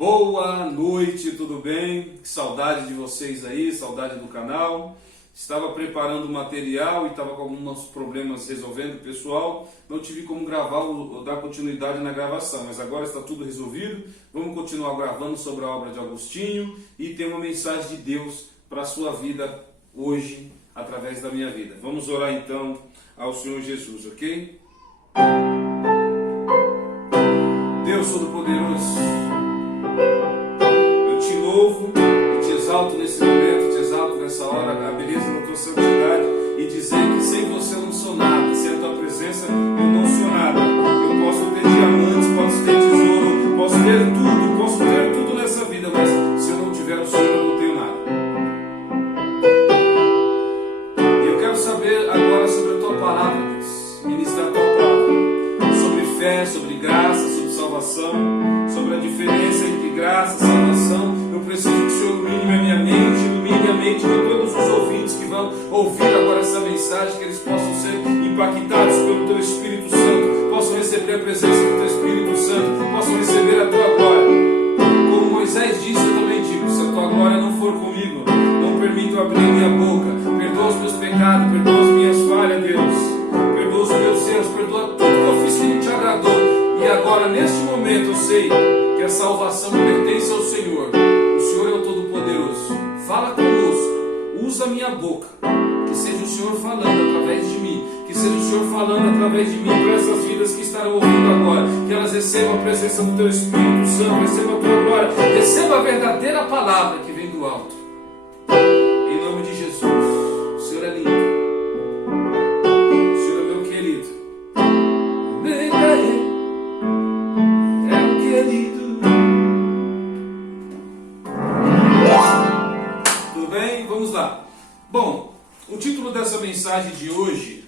Boa noite, tudo bem? Que saudade de vocês aí, saudade do canal. Estava preparando o material e estava com alguns problemas resolvendo, pessoal. Não tive como gravar ou dar continuidade na gravação, mas agora está tudo resolvido. Vamos continuar gravando sobre a obra de Agostinho e tem uma mensagem de Deus para a sua vida hoje, através da minha vida. Vamos orar então ao Senhor Jesus, ok? Deus Todo-Poderoso, eu te louvo e te exalto nesse momento, te exalto nessa hora, a beleza da tua santidade e dizer que sem você eu não sou nada, sem a tua presença eu não sou nada. Eu posso ter diamantes, posso ter tesouro, posso ter tudo nessa vida, mas se eu não tiver o Senhor eu não tenho nada. E eu quero saber agora sobre a tua palavra, Deus, ministrar a tua palavra, sobre fé, sobre graça, sobre salvação, sobre a diferença entre graça e salvação. Eu preciso que o Senhor ilumine a minha mente de todos os ouvintes que vão ouvir agora essa mensagem, que eles possam ser impactados pelo Teu Espírito Santo, possam receber a presença do Teu Espírito Santo, possam receber a Tua glória. Como Moisés disse, eu também digo, se a Tua glória não for comigo, não permito abrir minha boca. Perdoa os meus pecados, perdoa as minhas falhas, Deus, perdoa os meus erros, perdoa tudo que eu fiz que não te agradou. E agora, neste momento, eu sei que a salvação pertence ao Senhor. O Senhor é o Todo-Poderoso. Fala conosco, usa a minha boca, que seja o Senhor falando através de mim, que seja o Senhor falando através de mim para essas vidas que estarão ouvindo agora, que elas recebam a presença do Teu Espírito Santo, recebam a Tua glória, recebam a verdadeira palavra que vem do alto. Em nome de Jesus, o Senhor é lindo, o Senhor é meu querido. Tudo bem? Vamos lá. Bom, o título dessa mensagem de hoje,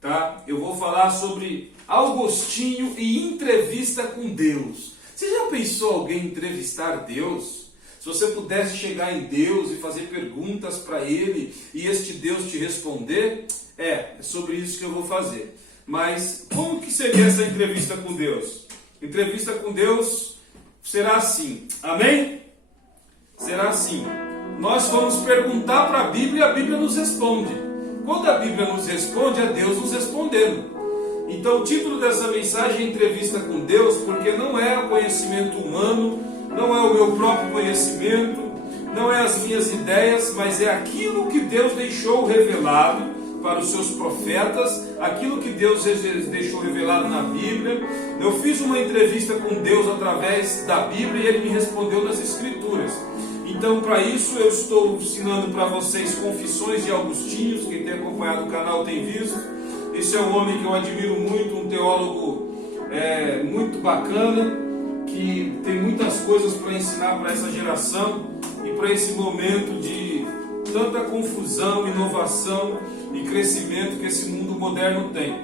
tá? Eu vou falar sobre Agostinho e entrevista com Deus. Você já pensou alguém entrevistar Deus? Se você pudesse chegar em Deus e fazer perguntas para Ele e este Deus te responder, é sobre isso que eu vou fazer. Mas como que seria essa entrevista com Deus? Entrevista com Deus será assim, amém? Será assim. Nós vamos perguntar para a Bíblia e a Bíblia nos responde. Quando a Bíblia nos responde, é Deus nos respondendo. Então o título dessa mensagem é Entrevista com Deus, porque não é o conhecimento humano, não é o meu próprio conhecimento, não é as minhas ideias, mas é aquilo que Deus deixou revelado para os seus profetas, aquilo que Deus deixou revelado na Bíblia. Eu fiz uma entrevista com Deus através da Bíblia e Ele me respondeu nas Escrituras. Então, para isso, eu estou ensinando para vocês Confissões de Agostinho. Quem tem acompanhado o canal tem visto. Esse é um homem que eu admiro muito, um teólogo muito bacana, que tem muitas coisas para ensinar para essa geração e para esse momento de tanta confusão, inovação e crescimento que esse mundo moderno tem.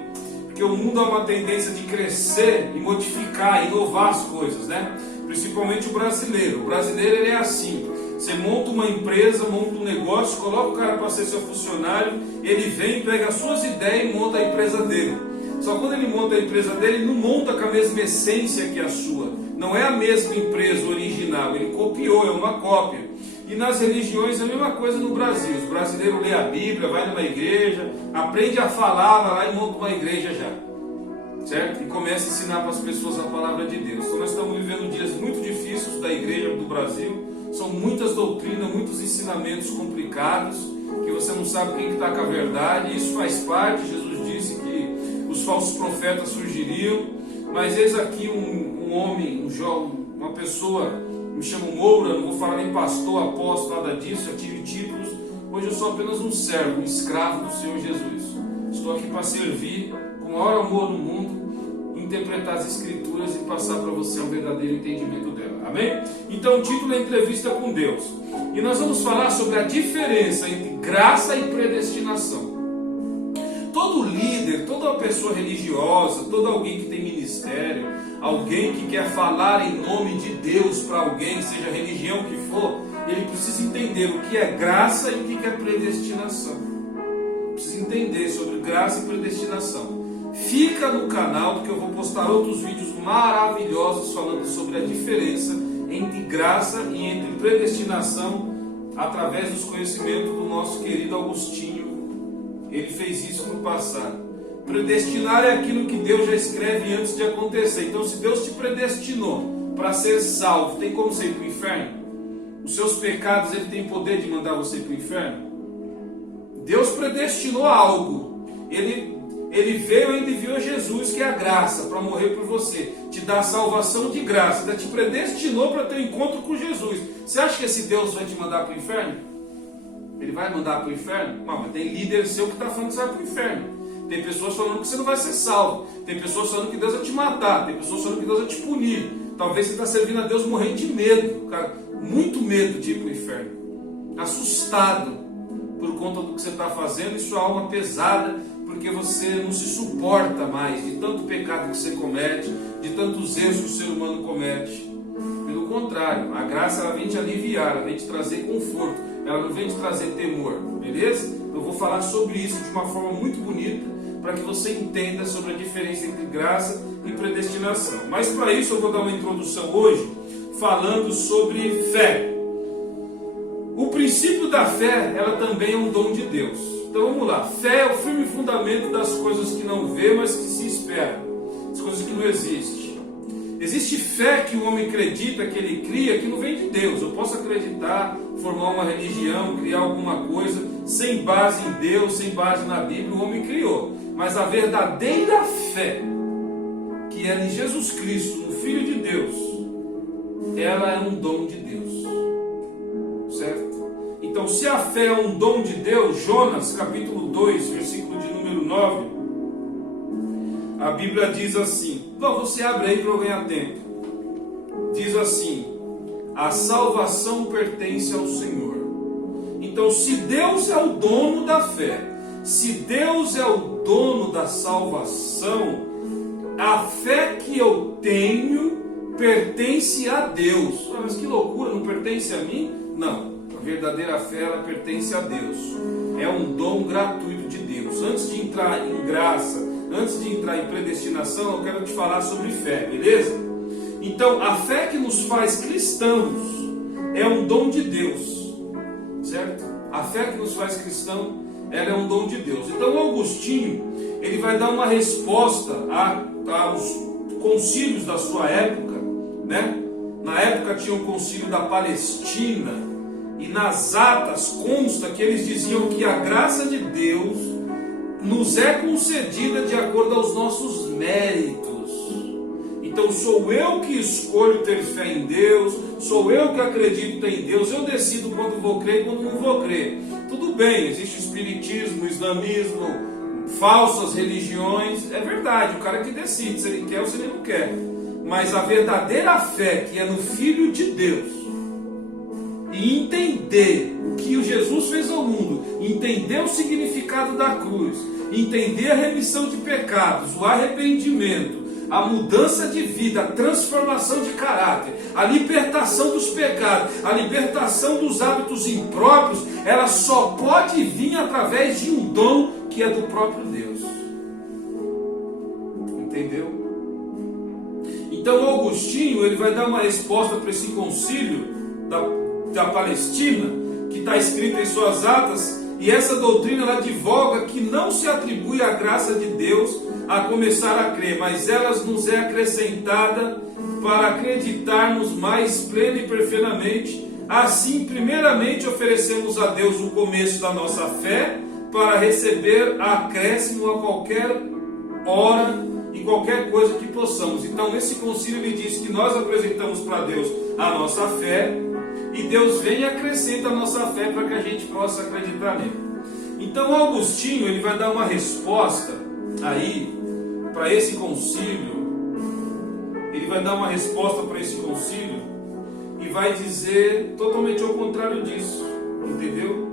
Porque o mundo há uma tendência de crescer e modificar, inovar as coisas, né? Principalmente o brasileiro. O brasileiro ele é assim. Você monta uma empresa, monta um negócio, coloca o cara para ser seu funcionário, ele vem, pega as suas ideias e monta a empresa dele. Só quando ele monta a empresa dele, ele não monta com a mesma essência que a sua. Não é a mesma empresa original, ele copiou, é uma cópia. E nas religiões é a mesma coisa no Brasil. Os brasileiros lêem a Bíblia, vai numa igreja, aprende a falar, vai lá e monta uma igreja já. Certo? E começa a ensinar para as pessoas a palavra de Deus. Então nós estamos vivendo dias muito difíceis da igreja do Brasil. São muitas doutrinas, muitos ensinamentos complicados, que você não sabe quem está com a verdade. Isso faz parte. Jesus disse que os falsos profetas surgiriam. Mas eis aqui um homem, uma pessoa, me chamo Moura, não vou falar nem pastor, apóstolo, nada disso, já tive títulos. Hoje eu sou apenas um servo, um escravo do Senhor Jesus. Estou aqui para servir com o maior amor no mundo, interpretar as Escrituras e passar para você um verdadeiro entendimento dela. Amém? Então o título é Entrevista com Deus. E nós vamos falar sobre a diferença entre graça e predestinação. Todo líder, toda pessoa religiosa, todo alguém que tem ministério, alguém que quer falar em nome de Deus para alguém, seja a religião que for, ele precisa entender o que é graça e o que é predestinação. Precisa entender sobre graça e predestinação. Fica no canal, porque eu vou postar outros vídeos maravilhosos falando sobre a diferença entre graça e entre predestinação através dos conhecimentos do nosso querido Agostinho. Ele fez isso no passado. Predestinar é aquilo que Deus já escreve antes de acontecer. Então, se Deus te predestinou para ser salvo, tem como você ir para o inferno? Os seus pecados, Ele tem poder de mandar você para o inferno? Deus predestinou algo. Ele veio e enviou Jesus, que é a graça, para morrer por você, te dar a salvação de graça, ainda te predestinou para ter um encontro com Jesus. Você acha que esse Deus vai te mandar para o inferno? Ele vai mandar para o inferno? Não, mas tem líder seu que está falando que você vai para o inferno. Tem pessoas falando que você não vai ser salvo. Tem pessoas falando que Deus vai te matar. Tem pessoas falando que Deus vai te punir. Talvez você está servindo a Deus morrendo de medo, cara, muito medo de ir para o inferno, assustado por conta do que você está fazendo, e sua alma pesada, porque você não se suporta mais de tanto pecado que você comete, de tantos erros que o ser humano comete. Pelo contrário, a graça ela vem te aliviar, ela vem te trazer conforto, ela não vem te trazer temor, beleza? Eu vou falar sobre isso de uma forma muito bonita, para que você entenda sobre a diferença entre graça e predestinação. Mas para isso eu vou dar uma introdução hoje, falando sobre fé. O princípio da fé, ela também é um dom de Deus. Então vamos lá, fé é o firme fundamento das coisas que não vê, mas que se espera, as coisas que não existem. Existe fé que o homem acredita, que ele cria, que não vem de Deus. Eu posso acreditar, formar uma religião, criar alguma coisa, sem base em Deus, sem base na Bíblia, o homem criou. Mas a verdadeira fé, que é em Jesus Cristo, no Filho de Deus, ela é um dom de Deus. Certo? Então, se a fé é um dom de Deus, Jonas, capítulo 2, versículo de número 9, a Bíblia diz assim, você abre aí para eu ganhar tempo. Diz assim, a salvação pertence ao Senhor. Então, se Deus é o dono da fé, se Deus é o dono da salvação, a fé que eu tenho pertence a Deus. Mas que loucura, não pertence a mim? Não, a verdadeira fé ela pertence a Deus. É um dom gratuito de Deus. Antes de entrar em graça, antes de entrar em predestinação, eu quero te falar sobre fé, beleza? Então, a fé que nos faz cristãos é um dom de Deus, certo? A fé que nos faz cristão, ela é um dom de Deus. Então, Agostinho, ele vai dar uma resposta aos concílios da sua época, né? Na época tinha o concílio da Palestina, e nas atas consta que eles diziam que a graça de Deus nos é concedida de acordo aos nossos méritos. Então sou eu que escolho ter fé em Deus, sou eu que acredito em Deus, eu decido quando vou crer e quando não vou crer. Tudo bem, existe o espiritismo, o islamismo, falsas religiões, é verdade, o cara que decide se ele quer ou se ele não quer. Mas a verdadeira fé, que é no Filho de Deus, e entender o que o Jesus fez ao mundo, entender o significado da cruz, entender a remissão de pecados, o arrependimento, a mudança de vida, a transformação de caráter, a libertação dos pecados, a libertação dos hábitos impróprios, ela só pode vir através de um dom que é do próprio Deus. Entendeu? Então Agostinho ele vai dar uma resposta para esse concílio da Palestina, que está escrito em suas atas, e essa doutrina ela advoga que não se atribui a graça de Deus a começar a crer, mas ela nos é acrescentada para acreditarmos mais plena e perfeitamente. Assim, primeiramente oferecemos a Deus o começo da nossa fé, para receber acréscimo a qualquer hora e qualquer coisa que possamos. Então nesse concílio ele diz que nós apresentamos para Deus a nossa fé, e Deus vem e acrescenta a nossa fé para que a gente possa acreditar nele. Então Agostinho ele vai dar uma resposta aí para esse concílio. Ele vai dar uma resposta para esse concílio e vai dizer totalmente ao contrário disso, entendeu?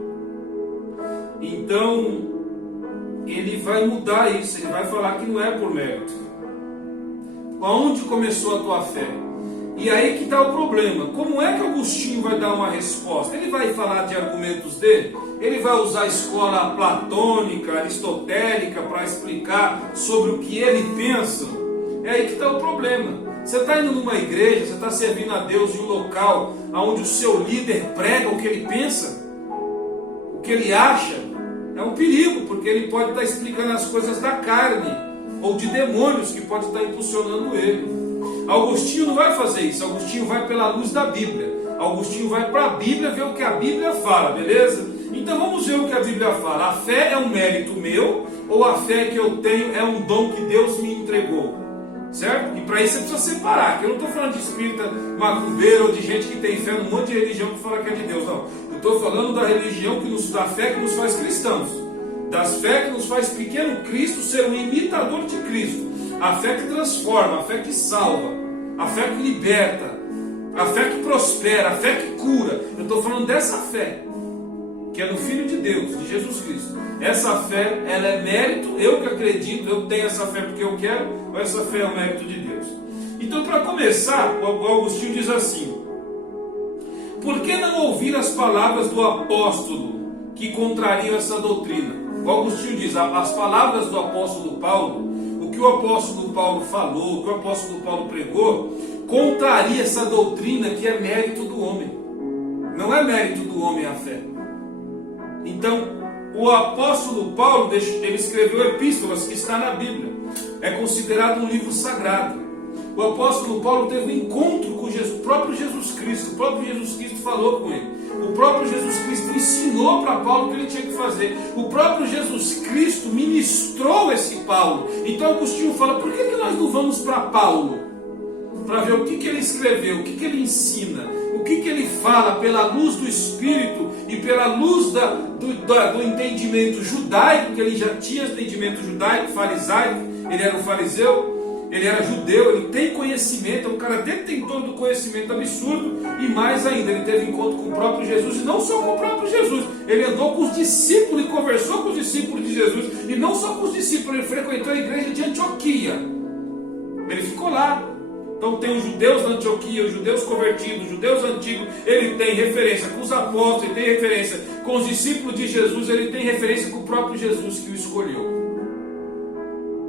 Então ele vai mudar isso, ele vai falar que não é por mérito. Aonde começou a tua fé? E aí que está o problema. Como é que Agostinho vai dar uma resposta? Ele vai falar de argumentos dele? Ele vai usar a escola platônica, aristotélica para explicar sobre o que ele pensa? É aí que está o problema. Você está indo numa igreja, você está servindo a Deus em um local onde o seu líder prega o que ele pensa, o que ele acha. É um perigo, porque ele pode estar explicando as coisas da carne ou de demônios que pode estar impulsionando ele. Agostinho não vai fazer isso. Agostinho vai pela luz da Bíblia. Agostinho vai para a Bíblia ver o que a Bíblia fala, beleza? Então vamos ver o que a Bíblia fala. A fé é um mérito meu ou a fé que eu tenho é um dom que Deus me entregou? Certo? E para isso você precisa separar, que eu não estou falando de espírita macumbeiro ou de gente que tem fé num monte de religião que fala que é de Deus, não. Eu estou falando da religião da fé que nos faz cristãos, das fé que nos faz pequeno Cristo ser um imitador de Cristo, a fé que transforma, a fé que salva, a fé que liberta, a fé que prospera, a fé que cura. Eu estou falando dessa fé que é no Filho de Deus, de Jesus Cristo. Essa fé, ela é mérito, eu que acredito, eu tenho essa fé porque eu quero, ou essa fé é o mérito de Deus? Então, para começar, o Agostinho diz assim: por que não ouvir as palavras do apóstolo que contrariam essa doutrina? O Agostinho diz, as palavras do apóstolo Paulo, o que o apóstolo Paulo falou, o que o apóstolo Paulo pregou, contraria essa doutrina que é mérito do homem. Não é mérito do homem a fé. Então, o apóstolo Paulo, ele escreveu epístolas que está na Bíblia. É considerado um livro sagrado. O apóstolo Paulo teve um encontro com o próprio Jesus Cristo. O próprio Jesus Cristo falou com ele. O próprio Jesus Cristo ensinou para Paulo o que ele tinha que fazer. O próprio Jesus Cristo ministrou esse Paulo. Então Agostinho fala, por que nós não vamos para Paulo? Para ver o que ele escreveu, o que ele ensina, o que ele fala pela luz do Espírito e pela luz do entendimento judaico, que ele já tinha entendimento judaico, farisaico, ele era um fariseu, ele era judeu, ele tem conhecimento, é um cara detentor do conhecimento absurdo, e mais ainda, ele teve encontro com o próprio Jesus, e não só com o próprio Jesus, ele andou com os discípulos e conversou com os discípulos de Jesus, e não só com os discípulos, ele frequentou a igreja de Antioquia, ele ficou lá. Então tem os judeus da Antioquia, os judeus convertidos, os judeus antigos, ele tem referência com os apóstolos, ele tem referência com os discípulos de Jesus, ele tem referência com o próprio Jesus que o escolheu.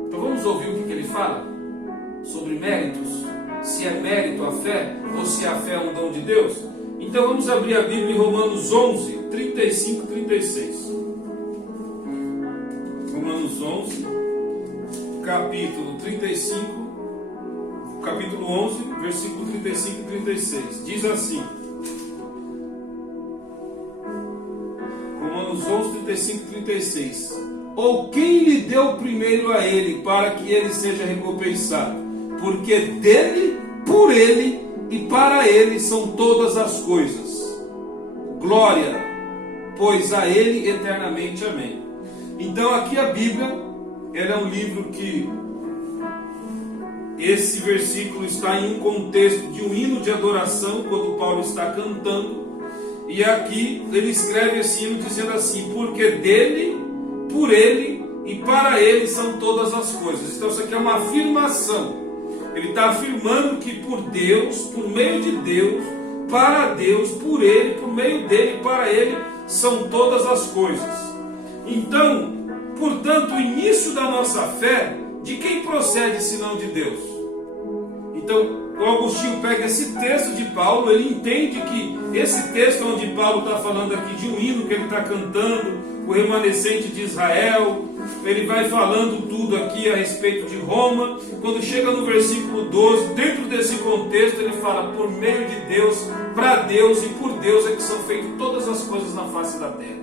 Então vamos ouvir o que ele fala sobre méritos, se é mérito a fé ou se a fé é um dom de Deus. Então vamos abrir a Bíblia em Romanos 11, 35 e 36. Romanos 11, capítulo 35. Capítulo 11, versículo 35 e 36, diz assim, Romanos 11, 35 e 36, ou quem lhe deu primeiro a ele, para que ele seja recompensado? Porque dele, por ele e para ele são todas as coisas. Glória, pois a ele eternamente, amém. Então aqui a Bíblia, ela é um livro que esse versículo está em um contexto de um hino de adoração, quando Paulo está cantando, e aqui ele escreve esse hino dizendo assim, porque dele, por ele e para ele são todas as coisas. Então isso aqui é uma afirmação, ele está afirmando que por Deus, por meio de Deus, para Deus, por ele, por meio dele e para ele são todas as coisas. Então, portanto, o início da nossa fé, de quem procede senão de Deus? Então, o Agostinho pega esse texto de Paulo, ele entende que esse texto onde Paulo está falando aqui de um hino que ele está cantando, o remanescente de Israel, ele vai falando tudo aqui a respeito de Roma. Quando chega no versículo 12, dentro desse contexto, ele fala, por meio de Deus, para Deus e por Deus é que são feitas todas as coisas na face da terra.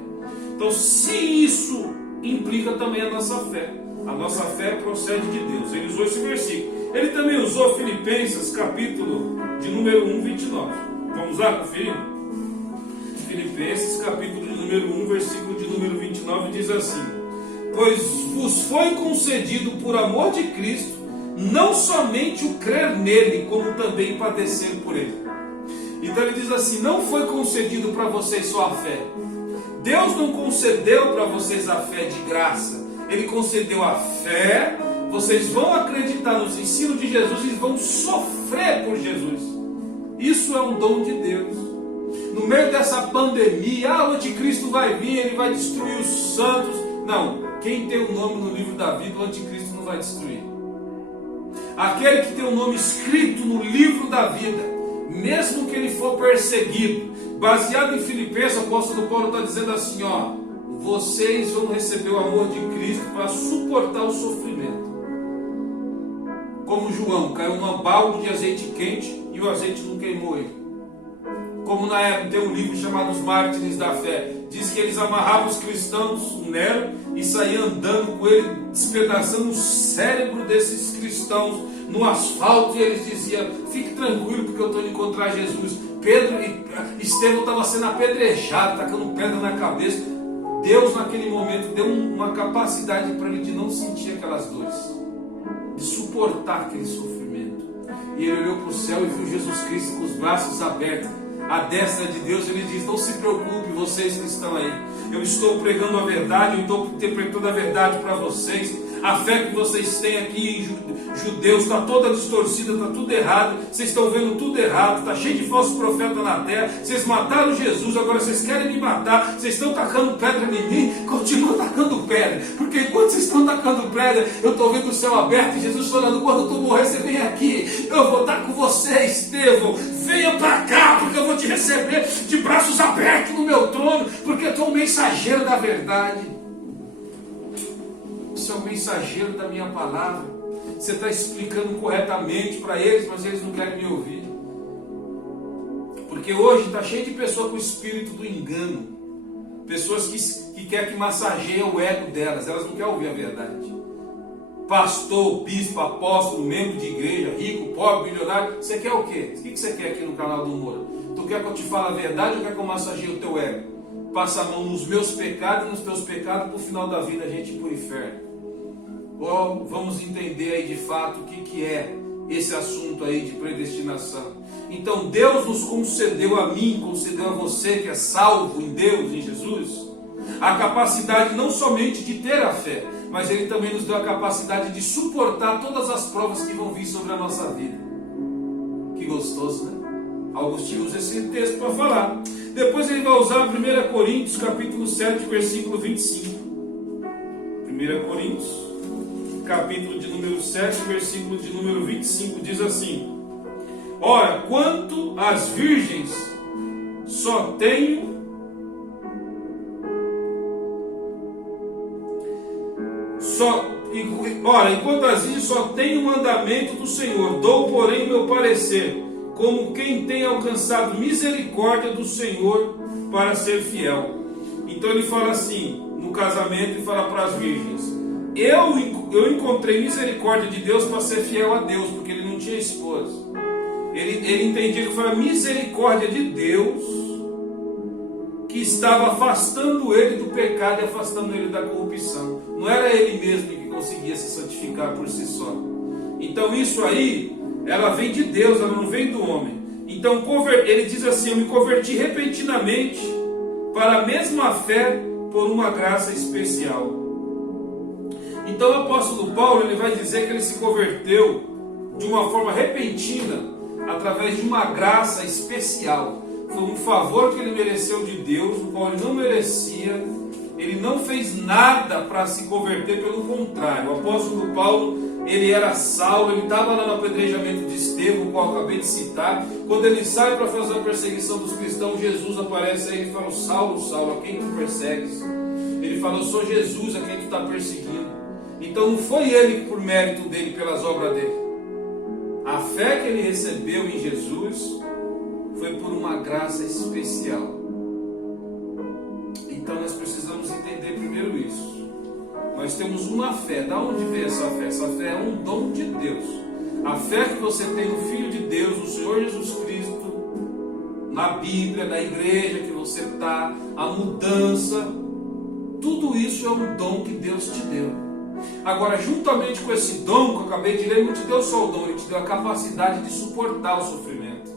Então, se isso implica também a nossa fé. A nossa fé procede de Deus. Ele usou esse versículo. Ele também usou Filipenses, capítulo de número 1, 29. Vamos lá conferir? Filipenses, capítulo de número 1, versículo de número 29, diz assim, pois vos foi concedido por amor de Cristo, não somente o crer nele, como também padecer por ele. Então ele diz assim, não foi concedido para vocês só a fé. Deus não concedeu para vocês a fé de graça. Ele concedeu a fé, vocês vão acreditar nos ensinos de Jesus e vão sofrer por Jesus. Isso é um dom de Deus. No meio dessa pandemia, o anticristo vai vir, ele vai destruir os santos. Não, quem tem o nome no livro da vida, o anticristo não vai destruir. aquele que tem o nome escrito no livro da vida, mesmo que ele for perseguido, baseado em Filipenses, o apóstolo Paulo está dizendo assim, ó, vocês vão receber o amor de Cristo para suportar o sofrimento. Como João, caiu num balde de azeite quente e o azeite não queimou ele. Como na época tem um livro chamado Os Mártires da Fé, diz que eles amarravam os cristãos no Nero e saíam andando com ele, despedaçando o cérebro desses cristãos no asfalto, e eles diziam, fique tranquilo porque eu estou indo encontrar Jesus. Pedro e Estevão estavam sendo apedrejados, tacando pedra na cabeça. Deus naquele momento deu uma capacidade para ele de não sentir aquelas dores, de suportar aquele sofrimento. E ele olhou para o céu e viu Jesus Cristo com os braços abertos, à destra de Deus. Ele diz, não se preocupe, vocês que estão aí, eu estou pregando a verdade, eu estou interpretando a verdade para vocês. A fé que vocês têm aqui, judeus, está toda distorcida, está tudo errado, vocês estão vendo tudo errado, está cheio de falsos profetas na terra, vocês mataram Jesus, agora vocês querem me matar, vocês estão tacando pedra em mim, continuam tacando pedra, porque enquanto vocês estão tacando pedra, eu estou vendo o céu aberto, e Jesus falando, quando tu morrer, você vem aqui, eu vou estar com você, Estevão, venha para cá, porque eu vou te receber de braços abertos no meu trono, porque eu sou um mensageiro da verdade. Você é um mensageiro da minha palavra. Você está explicando corretamente para eles, mas eles não querem me ouvir. Porque hoje está cheio de pessoas com o espírito do engano. Pessoas que querem que massageie o ego delas. Elas não querem ouvir a verdade. Pastor, bispo, apóstolo, membro de igreja, rico, pobre, milionário. Você quer o quê? O que você quer aqui no canal do Moura? Tu quer que eu te fale a verdade ou quer que eu massageie o teu ego? Passa a mão nos meus pecados e nos teus pecados, para o final da vida a gente ir para o inferno. Ou vamos entender aí de fato o que é esse assunto aí de predestinação. Então Deus nos concedeu, a mim, concedeu a você que é salvo em Deus, em Jesus, a capacidade não somente de ter a fé, mas Ele também nos deu a capacidade de suportar todas as provas que vão vir sobre a nossa vida. Que gostoso, né? Augustinho usa esse texto para falar. Depois ele vai usar 1 Coríntios capítulo 7, versículo 25. 1 Coríntios capítulo de número 7, versículo de número 25, diz assim: ora, quanto às virgens, só tenho enquanto às virgens só tenho o mandamento do Senhor, dou, porém, meu parecer, como quem tem alcançado misericórdia do Senhor para ser fiel. Então ele fala assim, no casamento, e fala para as virgens: eu encontrei misericórdia de Deus para ser fiel a Deus, porque ele não tinha esposa. Ele entendia que foi a misericórdia de Deus que estava afastando ele do pecado e afastando ele da corrupção. Não era ele mesmo que conseguia se santificar por si só. Então isso aí, ela vem de Deus, ela não vem do homem. Então ele diz assim: eu me converti repentinamente para a mesma fé por uma graça especial. Então o apóstolo Paulo, ele vai dizer que ele se converteu de uma forma repentina, através de uma graça especial. Foi um favor que ele mereceu de Deus, o qual ele não merecia. Ele não fez nada para se converter, pelo contrário. O apóstolo Paulo, ele era Saulo, ele estava lá no apedrejamento de Estevão, o qual eu acabei de citar. Quando ele sai para fazer a perseguição dos cristãos, Jesus aparece aí e fala: Saulo, Saulo, a quem tu persegues? Ele fala: eu sou Jesus a quem tu está perseguindo. Então não foi ele por mérito dele, pelas obras dele. A fé que ele recebeu em Jesus foi por uma graça especial. Então nós precisamos entender primeiro isso. Nós temos uma fé. Da onde vem essa fé? Essa fé é um dom de Deus. A fé que você tem no Filho de Deus, no Senhor Jesus Cristo, na Bíblia, na igreja que você está, a mudança, tudo isso é um dom que Deus te deu. Agora, juntamente com esse dom que eu acabei de ler, ele não te deu só o dom, ele te deu a capacidade de suportar o sofrimento.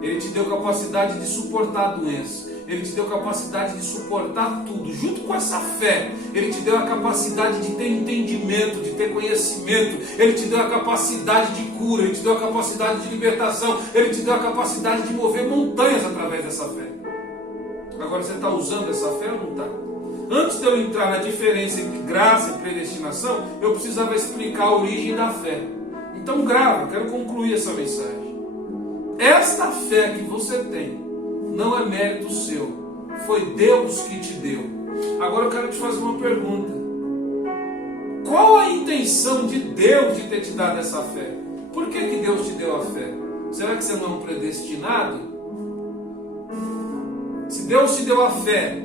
Ele te deu capacidade de suportar a doença. Ele te deu capacidade de suportar tudo. Junto com essa fé, Ele te deu a capacidade de ter entendimento, de ter conhecimento. Ele te deu a capacidade de cura. Ele te deu a capacidade de libertação. Ele te deu a capacidade de mover montanhas através dessa fé. Agora, você está usando essa fé ou não está? Antes de eu entrar na diferença entre graça e predestinação, eu precisava explicar a origem da fé. Então grava, quero concluir essa mensagem. Esta fé que você tem não é mérito seu, foi Deus que te deu. Agora eu quero te fazer uma pergunta. Qual a intenção de Deus de ter te dado essa fé? Por que Deus te deu a fé? Será que você não é um predestinado? Se Deus te deu a fé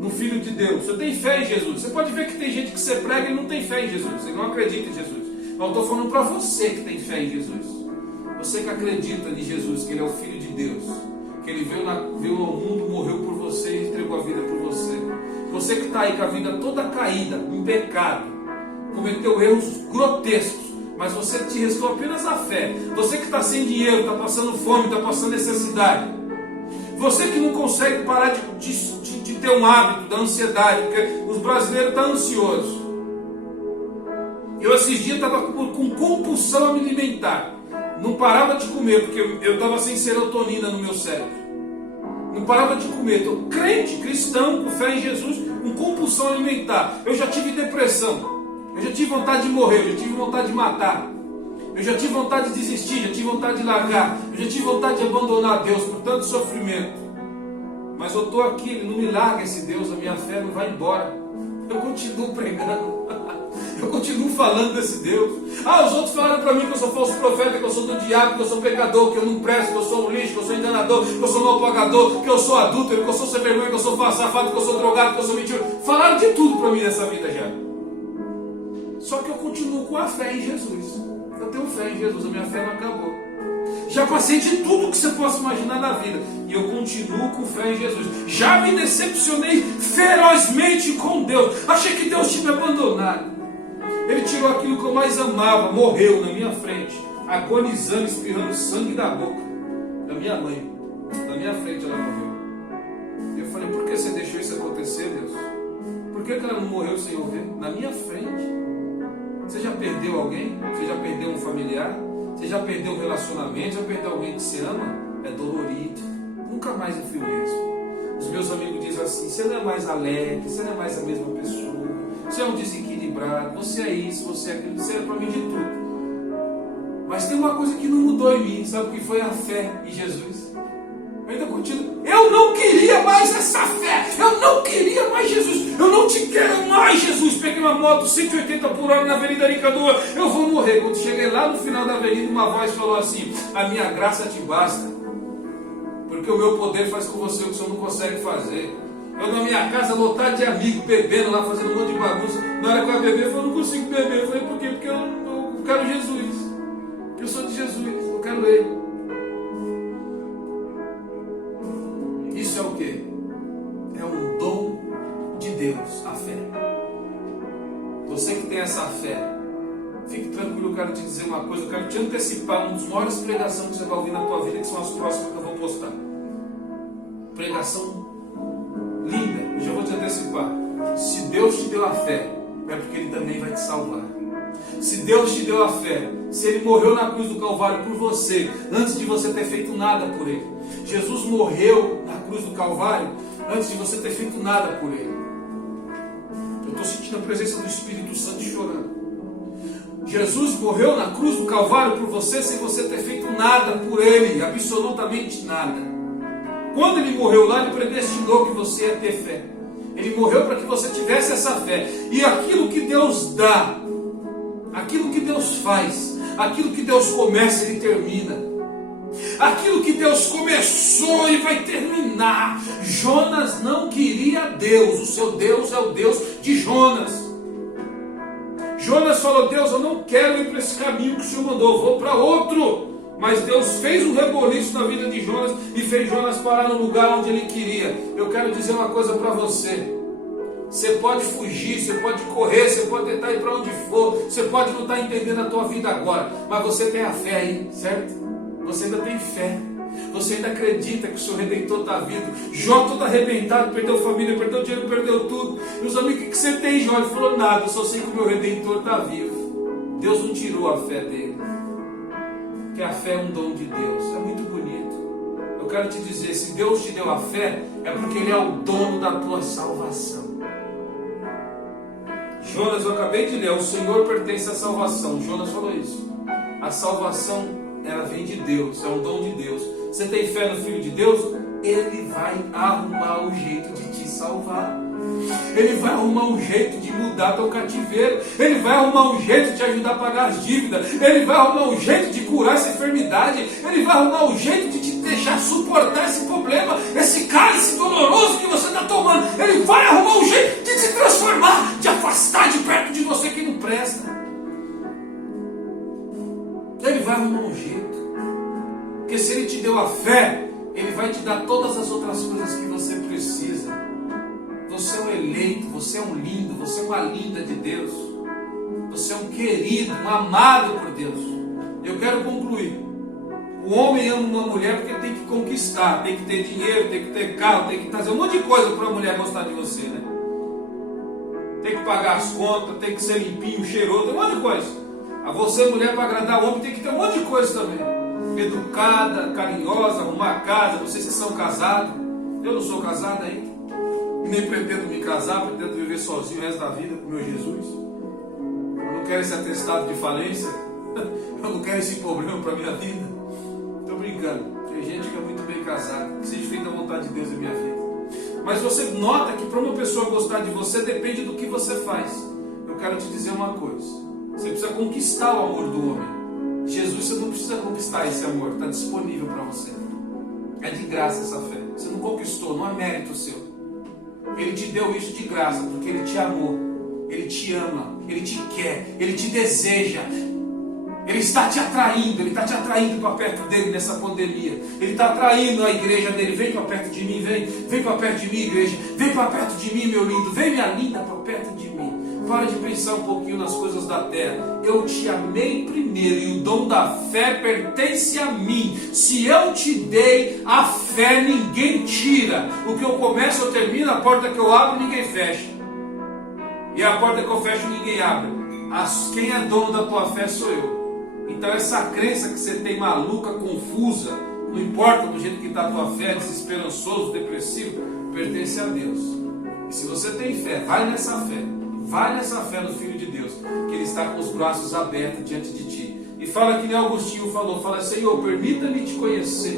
no Filho de Deus, você tem fé em Jesus. Você pode ver que tem gente que você prega e não tem fé em Jesus, ele não acredita em Jesus. Mas eu estou falando para você que tem fé em Jesus. Você que acredita em Jesus, que Ele é o Filho de Deus, que Ele veio ao mundo, morreu por você e entregou a vida por você. Você que está aí com a vida toda caída, em pecado, cometeu erros grotescos, mas você te restou apenas a fé. Você que está sem dinheiro, está passando fome, está passando necessidade. Você que não consegue parar de ter um hábito da ansiedade, porque os brasileiros estão ansiosos. Eu esses dias estava com compulsão alimentar. Não parava de comer, porque eu estava sem serotonina no meu cérebro. Não parava de comer. Estou crente, cristão, com fé em Jesus, com compulsão alimentar. Eu já tive depressão. Eu já tive vontade de morrer, eu já tive vontade de matar. Eu já tive vontade de desistir, já tive vontade de largar. Eu já tive vontade de abandonar Deus por tanto sofrimento. Mas eu estou aqui, Ele não me larga esse Deus, a minha fé não vai embora. Eu continuo pregando. Eu continuo falando desse Deus. Os outros falaram para mim que eu sou falso profeta, que eu sou do diabo, que eu sou pecador, que eu não presto, que eu sou um lixo, que eu sou enganador, que eu sou mal pagador, que eu sou adúltero, que eu sou sem vergonha, que eu sou safado, que eu sou drogado, que eu sou mentiroso. Falaram de tudo para mim nessa vida já. Só que eu continuo com a fé em Jesus. Eu tenho fé em Jesus, a minha fé não acabou. Já passei de tudo que você possa imaginar na vida e eu continuo com fé em Jesus. Já me decepcionei ferozmente com Deus. Achei que Deus tinha me abandonado. Ele tirou aquilo que eu mais amava, morreu na minha frente, agonizando, espirrando sangue da boca da minha mãe. Na minha frente ela morreu. Eu falei, por que você deixou isso acontecer, Deus? Por que ela não morreu sem eu ver? Na minha frente. Você já perdeu alguém? Você já perdeu um familiar? Você já perdeu um relacionamento? Já perdeu alguém que você ama? É dolorido. Nunca mais eu fui o mesmo. Os meus amigos dizem assim, você não é mais alegre, você não é mais a mesma pessoa. Você é um desequilibrado, você é isso, você é aquilo, você é para mim de tudo. Mas tem uma coisa que não mudou em mim, sabe o que foi? A fé em Jesus. Eu ainda continuo. Eu não queria mais essa fé, eu não queria mais Jesus, eu não te quero mais Jesus. Peguei uma moto 180 por hora na Avenida Aricanduva, eu vou morrer. Quando cheguei lá no final da avenida, uma voz falou assim, a minha graça te basta, porque o meu poder faz com você o que o senhor não consegue fazer. Eu na minha casa lotado de amigos, bebendo lá, fazendo um monte de bagunça. Na hora que eu ia beber, eu falei, eu não consigo beber. Eu falei, por quê? Porque eu quero Jesus. Eu sou de Jesus, eu quero Ele. Isso é o quê? É um dom de Deus, a fé. Você que tem essa fé, fique tranquilo, eu quero te dizer uma coisa, eu quero te antecipar uma das maiores pregações que você vai ouvir na tua vida, que são as próximas que eu vou postar. Pregação linda, eu já vou te antecipar. Se Deus te deu a fé, é porque Ele também vai te salvar. Se Deus te deu a fé, se Ele morreu na cruz do Calvário por você, antes de você ter feito nada por Ele. Jesus morreu na cruz do Calvário, antes de você ter feito nada por Ele. Eu estou sentindo a presença do Espírito Santo chorando. Jesus morreu na cruz do Calvário por você, sem você ter feito nada por Ele, absolutamente nada. Quando Ele morreu lá, Ele predestinou que você ia ter fé. Ele morreu para que você tivesse essa fé. E aquilo que Deus dá, aquilo que Deus faz, aquilo que Deus começa, Ele termina. Aquilo que Deus começou, Ele vai terminar. Jonas não queria Deus. O seu Deus é o Deus de Jonas. Jonas falou, Deus, eu não quero ir para esse caminho que o Senhor mandou, vou para outro. Mas Deus fez um reboliço na vida de Jonas e fez Jonas parar no lugar onde Ele queria. Eu quero dizer uma coisa para você. Você pode fugir, você pode correr, você pode tentar ir para onde for, você pode não estar entendendo a tua vida agora, mas você tem a fé aí, certo? Você ainda tem fé. Você ainda acredita que o seu Redentor está vivo. Jó todo arrebentado, perdeu família, perdeu dinheiro, perdeu tudo. E os amigos, o que você tem, Jó? Ele falou, nada, eu só sei que o meu Redentor está vivo. Deus não tirou a fé dele. Porque a fé é um dom de Deus. É muito bonito. Eu quero te dizer, se Deus te deu a fé, é porque Ele é o dono da tua salvação. Jonas, eu acabei de ler, o Senhor pertence à salvação. Jonas falou isso. A salvação, ela vem de Deus, é um dom de Deus. Você tem fé no Filho de Deus? Ele vai arrumar um jeito de te salvar. Ele vai arrumar um jeito de mudar teu cativeiro. Ele vai arrumar um jeito de te ajudar a pagar as dívidas. Ele vai arrumar um jeito de curar essa enfermidade. Ele vai arrumar um jeito de te deixar suportar esse problema, esse cálice doloroso que você está tomando. Ele vai arrumar um jeito de te transformar, de afastar de perto de você quem não presta. Ele vai arrumar um jeito. Porque se Ele te deu a fé, Ele vai te dar todas as outras coisas que você precisa. Você é um eleito, você é um lindo, você é uma linda de Deus. Você é um querido, um amado por Deus. Eu quero concluir. O homem ama uma mulher porque tem que conquistar, tem que ter dinheiro, tem que ter carro, tem que trazer um monte de coisa para a mulher gostar de você, né? Tem que pagar as contas, tem que ser limpinho, cheiroso, tem um monte de coisa. A você, mulher, para agradar o homem, tem que ter um monte de coisa também. Educada, carinhosa, arrumar a casa. Vocês que são casados, eu não sou casado ainda. Nem pretendo me casar, pretendo viver sozinho o resto da vida com meu Jesus. Eu não quero esse atestado de falência. Eu não quero esse problema para a minha vida. Estou brincando. Tem gente que é muito bem casada, que seja feita a vontade de Deus em minha vida. Mas você nota que para uma pessoa gostar de você depende do que você faz. Eu quero te dizer uma coisa. Você precisa conquistar o amor do homem. Jesus, você não precisa conquistar esse amor. Está disponível para você. É de graça essa fé. Você não conquistou, não é mérito seu. Ele te deu isso de graça, porque Ele te amou, Ele te ama, Ele te quer, Ele te deseja, Ele está te atraindo, Ele está te atraindo para perto dEle nessa pandemia, Ele está atraindo a igreja dEle. Vem para perto de mim, vem para perto de mim, igreja, vem para perto de mim, meu lindo, vem minha linda para perto de mim. Para de pensar um pouquinho nas coisas da terra. Eu te amei primeiro e o dom da fé pertence a mim. Se eu te dei a fé, ninguém tira. O que eu começo, eu termino. A porta que eu abro, ninguém fecha. E a porta que eu fecho, ninguém abre. Quem é dono da tua fé sou eu. Então essa crença que você tem maluca, confusa, não importa do jeito que está a tua fé, desesperançoso, depressivo, pertence a Deus. E se você tem fé, vai nessa fé. Vai nessa fé no Filho de Deus, que Ele está com os braços abertos diante de ti. E fala que nem Agostinho falou, fala: Senhor, permita-me te conhecer.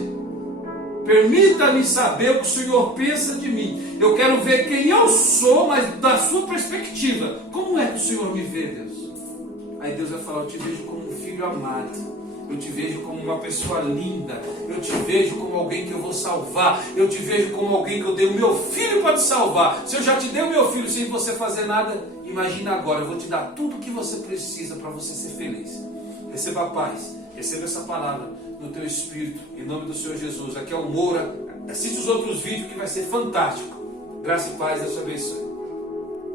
Permita-me saber o que o Senhor pensa de mim. Eu quero ver quem eu sou, mas da sua perspectiva. Como é que o Senhor me vê, Deus? Aí Deus vai falar: eu te vejo como um filho amado. Eu te vejo como uma pessoa linda. Eu te vejo como alguém que eu vou salvar. Eu te vejo como alguém que eu dei o meu filho para te salvar. Se eu já te dei o meu filho sem você fazer nada, imagina agora, eu vou te dar tudo o que você precisa para você ser feliz. Receba a paz, receba essa palavra no teu espírito, em nome do Senhor Jesus. Aqui é o Moura. Assiste os outros vídeos que vai ser fantástico. Graça e paz, Deus te abençoe.